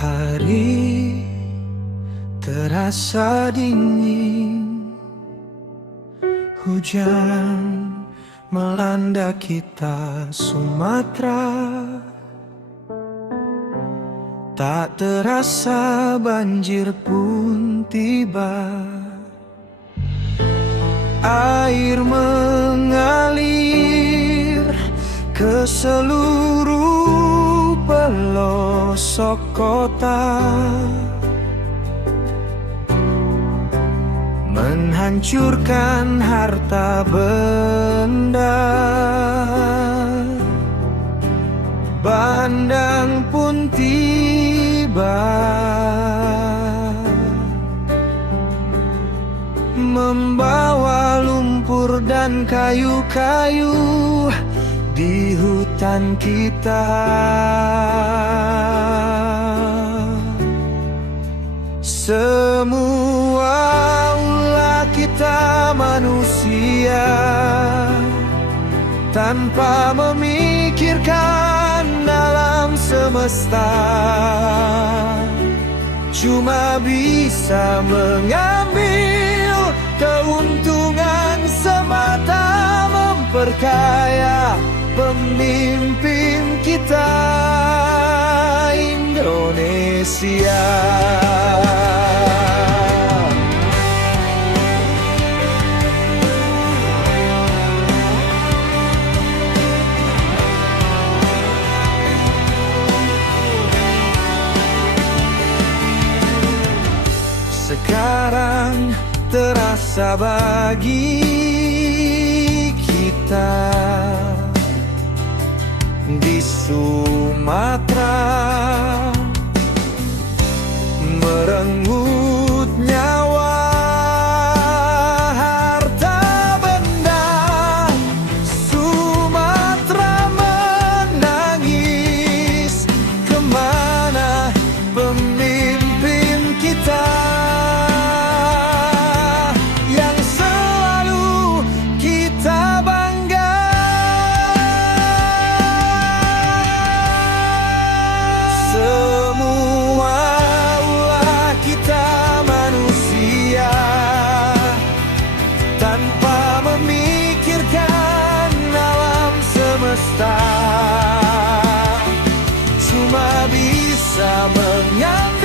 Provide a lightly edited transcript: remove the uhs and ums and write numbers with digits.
Hari terasa dingin, hujan melanda kita Sumatera. Tak terasa banjir pun tiba. Air mengalir ke seluruh pelosok kota, menghancurkan harta benda. Bandang pun tiba, membawa lumpur dan kayu-kayu di hutan kita. Semua ulah kita manusia, tanpa memikirkan alam semesta, cuma bisa mengambil keuntungan semata, memperkaya pemimpin kita Indonesia. Sekarang terasa bagi kita di Sumatera, merenggut nyawa, harta benda. Sumatera menangis, kemana pemimpin kita yang selalu kita bangga? Semua ulah kita manusia, tanpa memikirkan alam semesta, cuma bisa mengambil